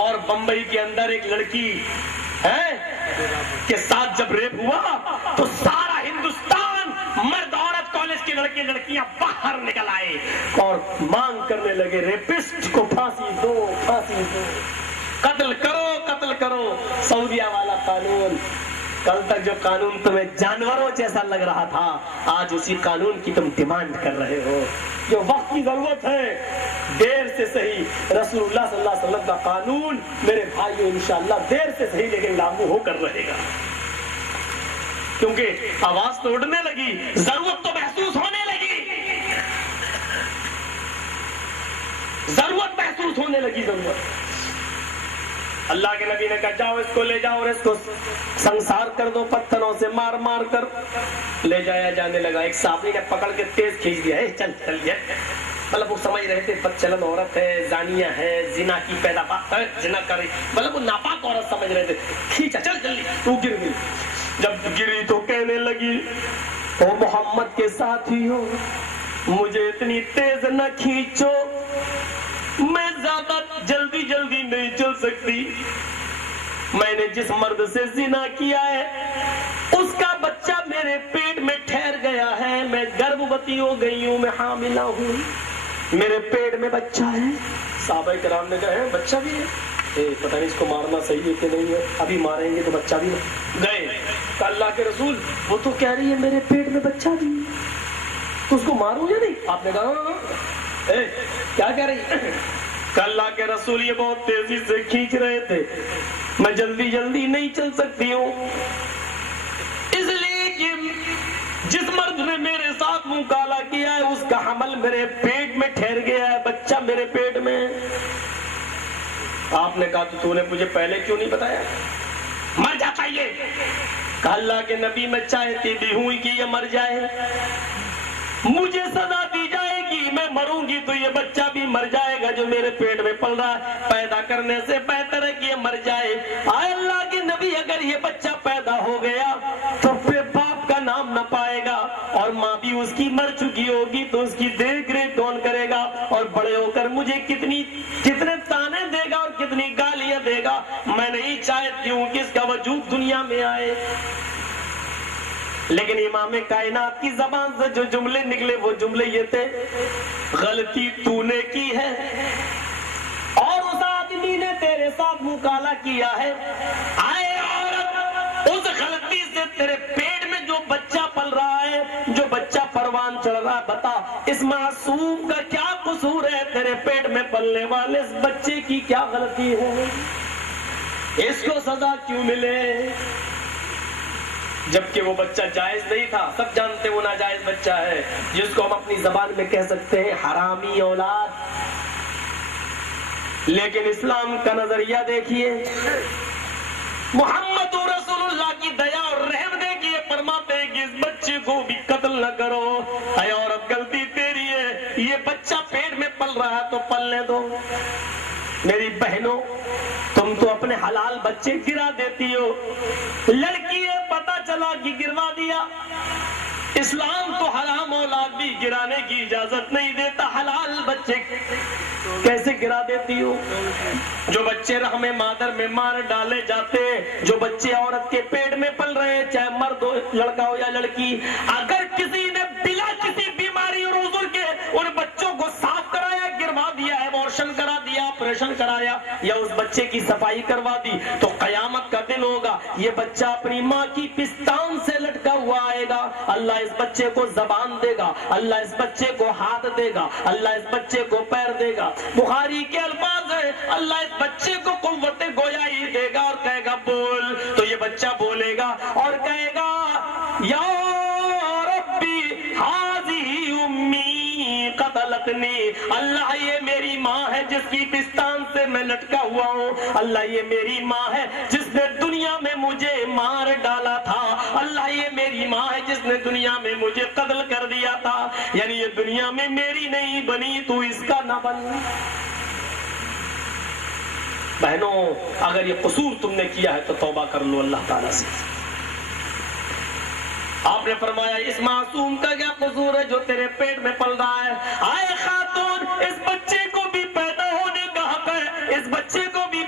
اور بمبئی کے اندر ایک لڑکی کے ساتھ جب ریپ ہوا تو سارا ہندوستان مرد عورت کالج کے لڑکے لڑکیاں باہر نکل آئے اور مانگ کرنے لگے ریپسٹ کو پھانسی دو، پھانسی دو، قتل کرو، قتل کرو۔ سعودیہ والا قانون، کل تک جو قانون تمہیں جانوروں جیسا لگ رہا تھا، آج اسی قانون کی تم ڈیمانڈ کر رہے ہو۔ جو وقت کی ضرورت ہے، دیر سے صحیح رسول اللہ صلی اللہ علیہ وسلم کا قانون میرے بھائیو انشاءاللہ دیر سے صحیح لیکن لاگو ہو کر رہے گا، کیونکہ آواز تو اڑنے لگی، ضرورت تو محسوس ہونے لگی، ضرورت محسوس ہونے لگی، ضرورت۔ اللہ کے نبی نے کہا جاؤ اس کو لے جاؤ اور اس کو سنسار کر دو، پتھروں سے مار مار کر لے جایا جانے لگا۔ ایک صحابی نے پکڑ کے تیز کھینچ دیا، چل چل گیا، مطلب وہ سمجھ رہے تھے بدچلن عورت ہے، زانیہ ہے، زنا کی پیداوار ہے، زنا کر رہی، مطلب وہ ناپاک عورت سمجھ رہے تھے، کھینچا چل جلدی، تو گر گئی۔ جب گری تو کہنے لگی او محمد کے ساتھیوں مجھے اتنی تیز نہ کھینچو، میں زیادہ جلدی جلدی نہیں چل سکتی، میں نے جس مرد سے زنا کیا ہے اس کا بچہ میرے پیٹ میں ٹھہر گیا ہے، میں گربھوتی ہو گئی ہوں، میں حاملہ ہوں، میرے پیٹ میں بچہ ہے۔ صحابہ کرام نے کہا ہے بچہ بھی ہے، پتہ نہیں اس کو مارنا صحیح ہے کہ نہیں ہے، ابھی ماریں گے تو بچہ بھی گئے۔ کہ اللہ کے رسول وہ تو کہہ رہی ہے میرے پیٹ میں بچہ بھی ہے، تو اس کو ماروں یا نہیں؟ آپ نے کہا کیا کہہ رہی ہے؟ کہ اللہ کے رسول یہ بہت تیزی سے کھینچ رہے تھے، میں جلدی جلدی نہیں چل سکتی ہوں، اس لیے کہ جس مرد نے میرے ساتھ منہ کالا کیا ہے اس کا حمل میرے پیٹ میں ٹھہر گیا ہے، بچہ میرے پیٹ میں۔ آپ نے کہا تو نے مجھے پہلے کیوں نہیں بتایا؟ مر جاتا یہ۔ کہ اللہ کے نبی میں چاہتی بھی ہوں کہ یہ مر جائے، مجھے سزا دی جائے گی، میں مروں گی تو یہ بچہ بھی مر جائے گا جو میرے پیٹ میں پل رہا ہے، پیدا کرنے سے بہتر ہے کہ یہ مر جائے۔ آئے اللہ کے نبی اگر یہ بچہ پیدا ہو گیا تو پھر باپ کا نام نہ پائے گا اور ماں بھی اس کی مر چکی ہوگی تو اس کی دیکھ ریکھ کون کرے گا، اور بڑے ہو کر مجھے کتنے تانے دے گا اور کتنی گالیاں دے گا، میں نہیں چاہتی ہوں کہ اس کا وجود دنیا میں آئے۔ لیکن امام کائنات کی زبان سے جو جملے نکلے وہ جملے یہ تھے غلطی تو نے کی ہے اور اس آدمی نے تیرے ساتھ منہ کالا کیا ہے، آئے عورت اس غلطی سے تیرے پیٹ میں جو بچہ پل رہا ہے، جو بچہ پروان چڑھ رہا ہے، بتا اس معصوم کا کیا قصور ہے، تیرے پیٹ میں پلنے والے اس بچے کی کیا غلطی ہے، اس کو سزا کیوں ملے؟ جبکہ وہ بچہ جائز نہیں تھا، سب جانتے وہ ناجائز بچہ ہے، جس کو ہم اپنی زبان میں کہہ سکتے ہیں حرامی اولاد۔ لیکن اسلام کا نظریہ دیکھیے، محمد رسول اللہ کی دیا اور رحم دیکھیے، فرماتے ہیں کہ اس بچے کو بھی قتل نہ کرو۔ اے عورت غلطی تیری ہے، یہ بچہ پیٹ میں پل رہا ہے تو پلنے دو۔ میری بہنوں تم تو اپنے حلال بچے گرا دیتی ہو، لڑکی ہے پتہ چلا کہ گروا دیا، اسلام تو حرام اولاد بھی گرانے کی اجازت نہیں دیتا، حلال بچے کیسے گرا دیتی ہو؟ جو بچے رحم مادر میں مار ڈالے جاتے، جو بچے عورت کے پیٹ میں پل رہے ہیں، چاہے مرد ہو، لڑکا ہو یا لڑکی، اگر کسی نے بلا کسی بیماری اور عذر کے ان بچوں کو صاف کرایا، گروا دیا، ایبورشن کرا دیا، آپریشن کرایا یا اس بچے کی صفائی کروا دی، تو قیامت کا دن ہوگا، یہ بچہ اپنی ماں کی پستان سے لٹکا ہوا آئے گا، اللہ اس بچے کو زبان دے گا، اللہ اس بچے کو ہاتھ دے گا، اللہ اس بچے کو پیر دے گا۔ بخاری کے الفاظ ہے اللہ اس بچے کو قوت گویائی دے گا اور کہے گا بول، تو یہ بچہ بولے گا اور کہے گا یا ربی ہذہ امی قتلتنی، اللہ یہ میری ماں ہے جس کی پستان سے میں لٹکا ہوا ہوں، اللہ یہ میری ماں ہے جس نے دنیا میں مجھے مار ڈالا تھا، اللہ یہ میری ماں ہے جس نے دنیا میں مجھے قتل کر دیا تھا، یعنی یہ دنیا میں میری نہیں بنی تو اس کا نہ بن۔ بہنوں اگر یہ قصور تم نے کیا ہے تو توبہ کر لو اللہ تعالیٰ سے۔ آپ نے فرمایا اس معصوم کا کیا قصور ہے جو تیرے پیٹ میں پل رہا ہے؟ آئے خاتون اس بچے کو بھی پیدا ہونے کا حق ہے، اس بچے کو بھی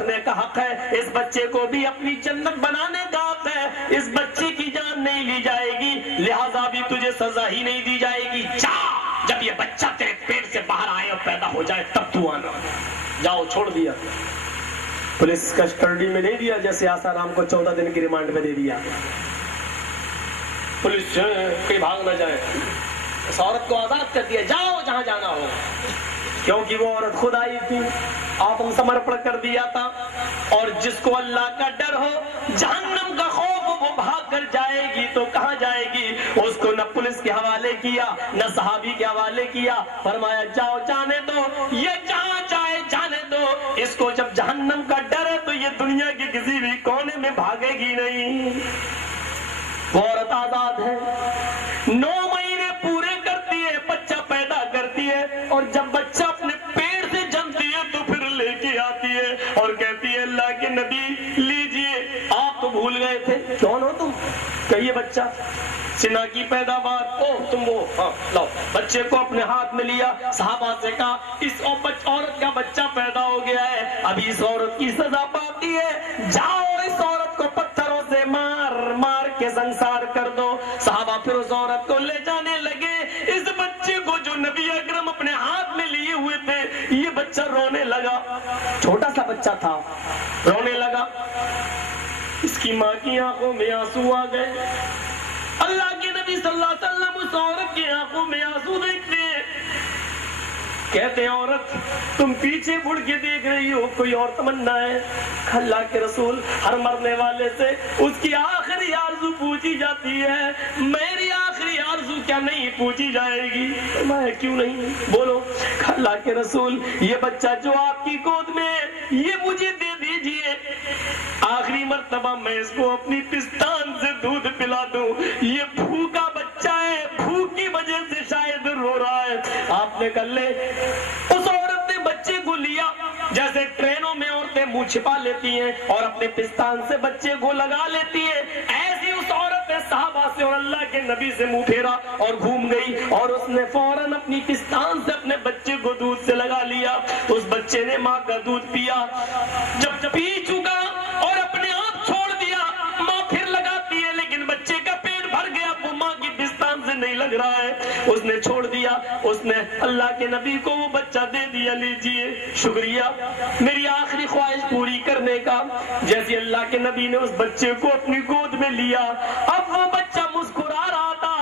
رکھنے کا حق ہے، اس بچے کو بھی اپنی جنت بنانے کا حق ہے، اس بچے کی جان نہیں لی جائے گی، لہذا بھی تجھے سزا ہی نہیں دی جائے گی، جا جب یہ بچہ تیرے پیٹ سے باہر آئے اور پیدا ہو جائے تب تو آنا، جاؤ چھوڑ دیا، پولیس کسٹڈی میں دے دیا، جیسے آسارام کو 14 دن کی ریمانڈ میں دے دیا، پولیس کہیں بھاگ نہ جائے، اس عورت کو آزاد کر دیا، جاؤ جہاں جانا ہو، کیونکہ وہ عورت خود آئی تھی، آتم سمرپن کر دیا تھا، اور جس کو اللہ کا ڈر ہو، جہنم کا خوف ہو، وہ بھاگ کر جائے گی تو کہاں جائے گی؟ اس کو نہ پولیس کے حوالے کیا نہ صحابی کے حوالے کیا، فرمایا جاؤ جانے دو، یہ جہاں جائے جانے دو، اس کو جب جہنم کا ڈر ہے تو یہ دنیا کے کسی بھی کونے میں بھاگے گی نہیں، وہ عورت آزاد ہے، 9 مہینے پورے کرتی ہے، بچہ پیدا کرتی ہے، اور جب بچہ اپنے پیٹ سے جنتی ہے تو پھر لے کے آتی ہے اور کہتی ہے اللہ کے نبی لیجئے، آپ تو بھول گئے تھے، کون ہو تم؟ کہیے بچہ سنا کی پیداوار، او تم وہ، ہاں لاؤ، بچے کو اپنے ہاتھ میں لیا، صحابہ سے کہا اس عورت کا بچہ پیدا ہو گیا ہے، ابھی اس عورت کی سزا باقی ہے، جاؤ اس عورت کو پتھروں سے مار مار کے سنسار کر دو، صحابہ پھر اس عورت کو لے جانے لگے، اس بچے کو جو نبی اکرم اپنے ہاتھ میں لیے ہوئے تھے، یہ بچہ رونے لگا، چھوٹا سا بچہ تھا، رونے لگا، اس کی ماں کی آنکھوں میں آنسو آ گئے، اللہ کے نبی صلی اللہ علیہ وسلم اس عورت کی آنکھوں میں آنسو دیکھتے ہیں، کہتے ہیں عورت تم پیچھے مڑ کے دیکھ رہی ہو، کوئی اور تمنا ہے؟ اللہ کے رسول ہر مرنے والے سے اس کی آخری آرزو پوچھی جاتی ہے، میری آخری آرزو کیا نہیں پوچھی جائے گی؟ میں کیوں نہیں؟ بولو۔ اللہ کے رسول یہ بچہ جو آپ کی گود میں ہے یہ مجھے دے دیجئے، آخری مرتبہ میں اس کو اپنی پستان سے دودھ پلا دوں، یہ بھوکا بچہ ہے، بھوک کی وجہ سے شاید رو رہا ہے۔ آپ نے کہا لے، اس عورت نے بچے کو لیا، جیسے ٹرینوں میں عورتیں منہ چھپا لیتی ہیں اور اپنے پستان سے بچے کو لگا لیتی ہیں، ایسی اس عورت نے صحابہ سے اور اللہ کے نبی سے منہ پھیرا اور گھوم گئی، اور اس نے فوراً اپنی پستان سے اپنے بچے کو دودھ سے لگا لیا، اس بچے نے ماں کا دودھ پیا، جب پی چکا اور اپنے آپ چھوڑ دیا، ماں پھر لگاتی ہے لیکن بچے کا پیٹ بھر گیا، وہ ماں کی پستان سے نہیں لگ رہا ہے، اس نے چھوڑ دیا، اس نے اللہ کے نبی کو وہ بچہ دے دیا، لیجئے شکریہ میری آخری خواہش پوری کرنے کا۔ جیسے اللہ کے نبی نے اس بچے کو اپنی گود میں لیا، اب وہ بچہ مسکرا رہا تھا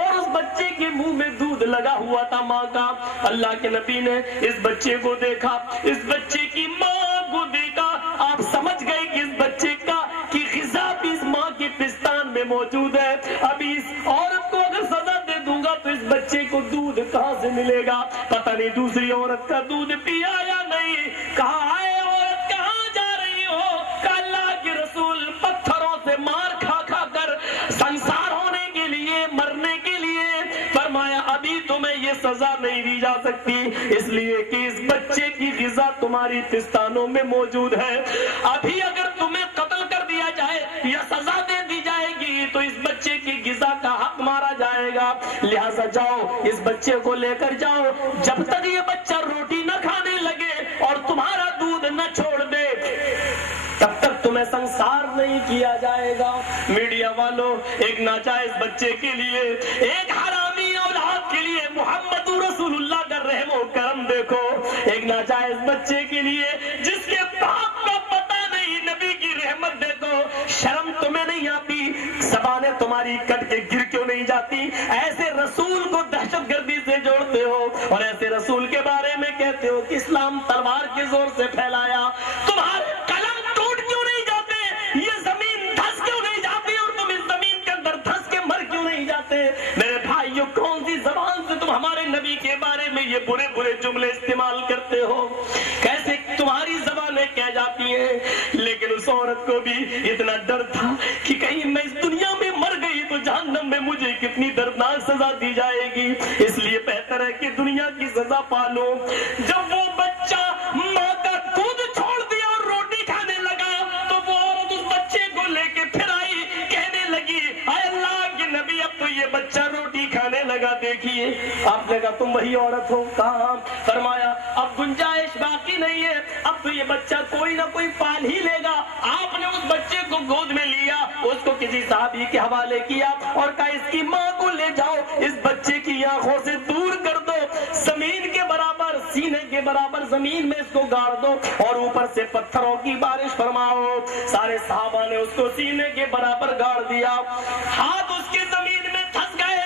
اور اس بچے کے منہ میں دودھ لگا ہوا تھا ماں کا۔ اللہ کے نبی نے اس بچے کو دیکھا، اس بچے کی ماں کو دیکھا، آپ سمجھ گئے کہ اس بچے کا کی غذا بھی اس ماں کے پستان میں موجود ہے، ابھی اس عورت کو اگر سزا دے دوں گا تو اس بچے کو دودھ کہاں سے ملے گا؟ پتہ نہیں دوسری عورت کا دودھ پیا یا نہیں۔ کہا ہے عورت کہاں جا رہی ہو؟ کہ اللہ کے رسول پتھروں سے مار کھا کھا کر سنسار ہونے کے لیے، مرنے کے لیے، فرمایا ابھی تمہیں یہ سزا نہیں دی جا سکتی، اس لیے کہ اس بچے کی غذا تمہاری پستانوں میں موجود ہے، ابھی اگر تمہیں قتل کر دیا جائے یا سزا دے دی جائے گی تو اس بچے کی غذا کا حق مارا جائے گا، لہذا جاؤ اس بچے کو لے کر جاؤ، جب تک یہ بچہ روٹی نہ کھانے لگے اور تمہارا دودھ نہ چھوڑ دے تب تک تمہیں سنسار نہیں کیا جائے گا۔ میڈیا والوں، ایک ناجائز بچے کے لیے، ایک حرامی اولاد کے لیے محمد رسول اللہ کا رحم و کرم دیکھو، ایک ناجائز بچے کے لیے جس کے باپ کا پتہ نہیں، نبی کی رحمت دیکھو، شرم تمہیں نہیں آتی؟ زبانیں تمہاری کٹ کے گر کیوں نہیں جاتی؟ ایسے رسول کو دہشت گردی سے جوڑتے ہو اور ایسے رسول کے بارے میں کہتے ہو کہ اسلام تلوار کے زور سے پھیلایا، تمہارے قلم ٹوٹ کیوں نہیں جاتے؟ یہ زمین دھس کیوں نہیں جاتی اور تم اس زمین کے اندر دھس کے مر کیوں نہیں جاتے؟ میرے بھائیو، کون سی زبان سے تم ہمارے نبی کے بارے میں یہ برے برے جملے استعمال کرتے ہو؟ کیسے تمہاری زبانیں کہہ جاتی ہیں؟ لیکن اس عورت کو بھی اتنا ڈر تھا کہ کہیں میں اس دنیا میں مر گئی تو جہنم میں مجھے کتنی دردناک سزا دی جائے گی، اس لیے بہتر ہے کہ دنیا کی سزا پالو۔ جب وہ بچہ ماں کا دودھ چھوڑ دیا اور روٹی کھانے لگا تو وہ عورت اس بچے کو لے کے پھر آئی، کہنے لگی اے اللہ کے نبی اب تو یہ بچہ روٹی کھانے لگا، دیکھیے. آپ نے کہا تم وہی عورت ہو؟ کہا. فرمایا اب گنجائش باقی نہیں ہے, اب تو یہ بچہ کوئی نہ کوئی پال ہی لے گا. آپ نے اس بچے کو گود میں لیا, اس کو کسی صحابی کے حوالے کیا اور کہا اس کی ماں کو لے جاؤ, اس بچے کی آنکھوں سے دور کر دو, زمین کے برابر, سینے کے برابر زمین میں اس کو گاڑ دو اور اوپر سے پتھروں کی بارش فرماؤ. سارے صحابہ نے اس کو سینے کے برابر گاڑ دیا, ہاتھ اس کے زمین میں پھنس گئے,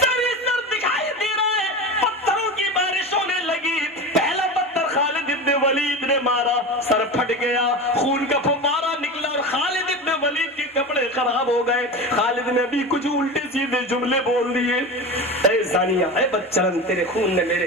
سر دکھائی دے رہا ہے, پتھروں کی بارش ہونے لگی. پہلا پتھر خالد ابن ولید نے مارا, سر پھٹ گیا, خون کا فوارہ نکلا اور خالد ابن ولید کے کپڑے خراب ہو گئے. خالد نے بھی کچھ الٹے سیدھے جملے بول دیے, اے زانیہ, اے بچڑن, تیرے خون نے میرے.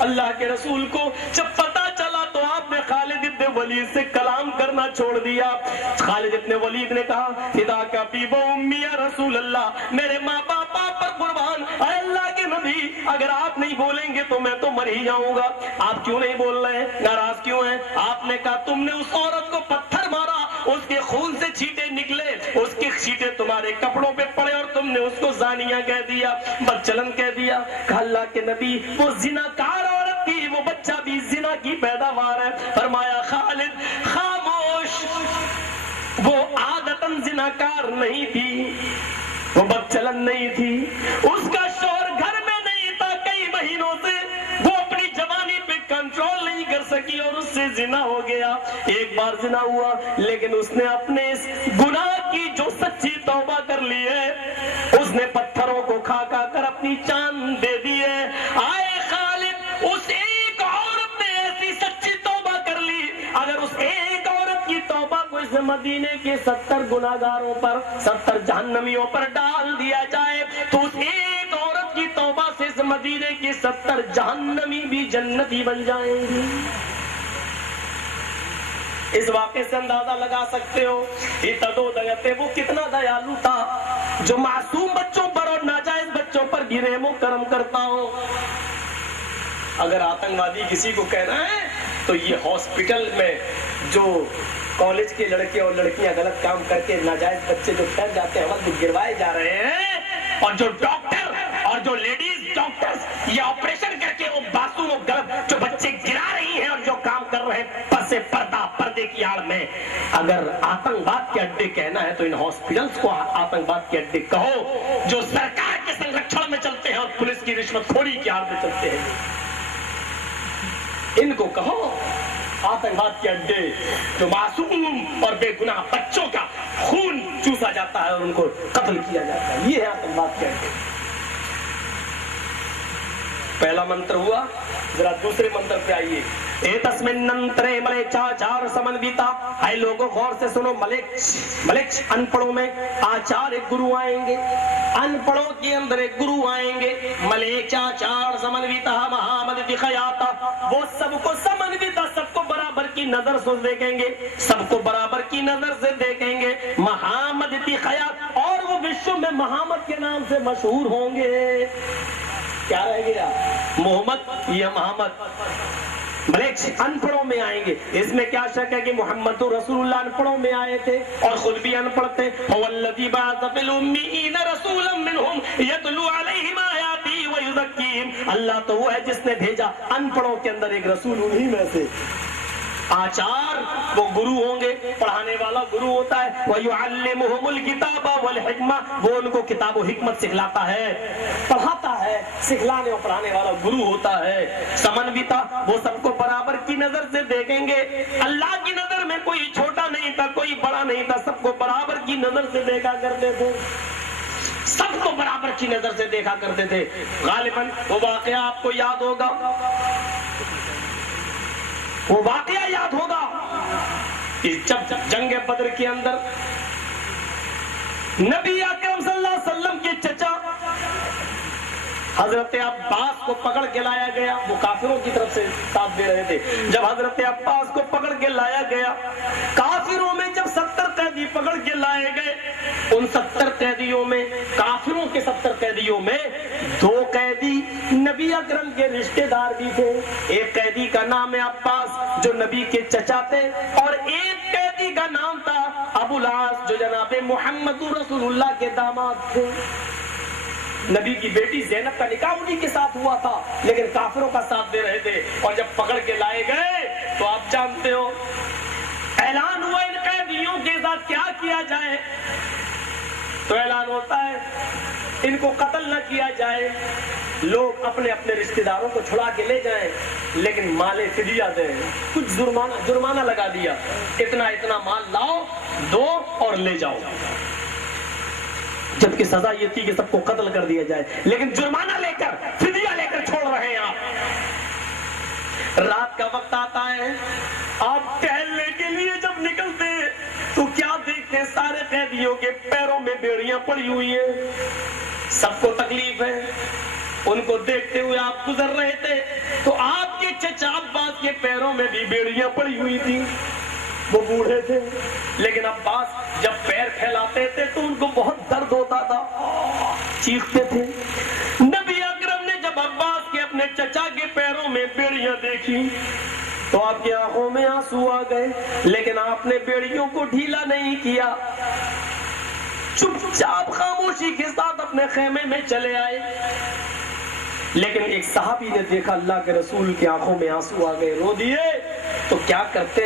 اللہ کے رسول کو جب پتا چلا تو آپ نے خالد ابن ولید سے کلام کرنا چھوڑ دیا. خالد ابن ولید نے کہا فدا کا ابی و امی یا رسول اللہ, میرے ماں باپ آپ پر قربان, اے اللہ کے نبی, اگر آپ نہیں بولیں گے تو میں تو مر ہی جاؤں گا. آپ کیوں نہیں بول رہے ہیں, ناراض کیوں ہیں؟ آپ نے کہا تم نے اس عورت کو پتھر مارا, اس کے خون سے چھینٹے نکلے, اس کے چھینٹے تمہارے کپڑوں پہ پڑے اور تم نے اس کو زانیہ کہہ دیا, بدچلن کہہ دیا. کہا اللہ کے نبی وہ زناکار عورت تھی, وہ بچہ بھی زنا کی پیداوار ہے. فرمایا خالد خاموش, وہ عادتاً زناکار نہیں تھی, وہ بدچلن نہیں تھی, اس کا شوہر گھر میں نہیں تھا کئی مہینوں سے, وہ اپنی جوانی پہ کنٹرول نہیں کر سکی اور اس سے زنا ہو گیا. ایک بار زنا ہوا لیکن اس نے اپنے اس گناہ کی جو سچی توبہ کر لی ہے, اس نے پتھروں کو کھا کھا کر اپنی جان دے دی ہے. آئے خالد, اس ایک عورت نے ایسی سچی توبہ کر لی, اگر اس ایک عورت کی توبہ کو اس مدینے کے 70 گناہگاروں پر, 70 جہنمیوں پر ڈال دیا جائے تو اس ایک عورت کی توبہ سے اس مدینے کے 70 جہنمی بھی جنتی بن جائیں گے. اس واقعے سے اندازہ لگا سکتے ہو وہ کتنا دیالو تھا, جو معصوم بچوں پر اور ناجائز بچوں پر بھی رحم و کرم کرتا ہو. اگر آتنکوادی کسی کو کہنا ہے تو یہ ہاسپٹل میں جو کالج کے لڑکے اور لڑکیاں غلط کام کر کے ناجائز بچے جو پھیل جاتے ہیں وقت گروائے جا رہے ہیں, اور جو ڈاکٹر اور جو لیڈیز ڈاکٹرز یہ آپریشن کر کے وہ معصوم و غلط جو بچے گرا رہی ہیں اور جو کام کر رہے ہیں پس پردہ پردے کی آڑ میں, اگر آتنکواد کے اڈے کہنا ہے تو ان ہاسپٹلز کو آتنکواد کے اڈے کہو جو سرکار کے سنرکشن میں چلتے ہیں اور پولیس کی رشوت خوری کی آڑ میں چلتے ہیں. ان کو کہو آتنکواد کے اڈے جو معصوم اور بے گناہ بچوں کا خون چوسا جاتا ہے اور ان کو قتل کیا جاتا ہے, یہ ہے آتنکواد کے اڈے. پہلا منتر ہوا, ذرا دوسرے منتر پہ آئیے. اے تسمننترے ملے چاچار سمنویتا, اے لوگوں غور سے سنو, ملک ان پڑھوں میں آچار ایک گرو آئیں گے, ان پڑھوں کے اندر ایک گرو آئیں گے. ملے چاچار سمنویتا مہامد دکھیاتا, وہ سب کو سمنویتا, سب کو برابر کی نظر سے دیکھیں گے, سب کو برابر کی نظر سے دیکھیں گے. مہامد دکھیات, اور وہ وشو میں محمد کے نام سے مشہور ہوں گے. کیا رہ گیا, محمد یا محمد. ملک ان پڑھوں میں آئیں گے. اس میں کیا شک ہے کہ محمد رسول اللہ ان پڑھوں میں آئے تھے اور خود بھی ان پڑھ تھے. هو الذی بعث فی الأمیین رسولا منہم یتلو علیہم آیاتی ویزکیہم, اللہ تو وہ ہے جس نے بھیجا ان پڑھوں کے اندر ایک رسول انہی میں سے. آچار وہ گرو ہوں گے, پڑھانے والا گرو ہوتا ہے. وَيُعَلِّمُهُمُ الْكِتَابَ وَالْحِكْمَةَ, وہ ان کو کتاب و حکمت سکھلاتا ہے, پڑھاتا ہے. سکھلانے اور پڑھانے والا گرو ہوتا ہے. سمنویتا, وہ سب کو برابر کی نظر سے دیکھیں گے. اللہ کی نظر میں کوئی چھوٹا نہیں تھا, کوئی بڑا نہیں تھا, سب کو برابر کی نظر سے دیکھا کرتے تھے, سب کو برابر کی نظر سے دیکھا کرتے تھے. غالباً وہ واقعہ آپ کو یاد ہوگا, وہ واقعہ یاد ہوگا کہ جب جنگ بدر کے اندر نبی اکرم صلی اللہ علیہ وسلم کے چچا حضرت عباس کو پکڑ کے لایا گیا. وہ کافروں کی طرف سے ساتھ دے رہے تھے. جب حضرت عباس کو پکڑ کے لایا گیا, کافروں میں جب 70 قیدی پکڑ کے لائے گئے, ان 70 قیدیوں میں, کافروں کے 70 قیدیوں میں 2 قیدی نبی اکرم کے رشتہ دار بھی تھے. ایک قیدی کا نام ہے عباس جو نبی کے چچا تھے, اور ایک قیدی کا نام تھا ابو العاص جو جناب محمد رسول اللہ کے داماد تھے. نبی کی بیٹی زینب کا نکاح انہی کے ساتھ ہوا تھا، لیکن کافروں کا ساتھ دے رہے تھے، اور جب پکڑ کے لائے گئے تو آپ جانتے ہو اعلان ہوا ان قیدیوں کے ساتھ کیا کیا جائے، تو اعلان ہوتا ہے ان کو قتل نہ کیا جائے، لوگ اپنے اپنے رشتہ داروں کو چھڑا کے لے جائیں، لیکن مال فدیہ دیں، کچھ جرمانہ لگا دیا، اتنا مال لاؤ دو اور لے جاؤ، جبکہ سزا یہ تھی کہ سب کو قتل کر دیا جائے، لیکن جرمانہ لے کر فدیہ لے کر چھوڑ رہے ہیں آپ۔ رات کا وقت آتا ہے، آپ ٹہلنے کے لیے جب نکلتے ہیں تو کیا دیکھتے ہیں؟ سارے قیدیوں کے پیروں میں بیڑیاں پڑی ہوئی ہیں، سب کو تکلیف ہے، ان کو دیکھتے ہوئے آپ گزر رہے تھے تو آپ کے چچا عباس کے پیروں میں بھی بیڑیاں پڑی ہوئی تھی، وہ بوڑھے تھے، لیکن عباس جب پیر پھیلاتے تھے تو ان کو بہت درد ہوتا تھا، چیختے تھے۔ نبی اکرم نے جب عباس کے اپنے چچا کے پیروں میں بیڑیاں دیکھی تو آپ کی آنکھوں میں آنسو آ گئے، لیکن آپ نے بیڑیوں کو ڈھیلا نہیں کیا، چپ چاپ خاموشی کے ساتھ اپنے خیمے میں چلے آئے۔ لیکن ایک صحابی نے دیکھا اللہ کے رسول کی آنکھوں میں آنسو آ گئے، رو دیے، تو کیا کرتے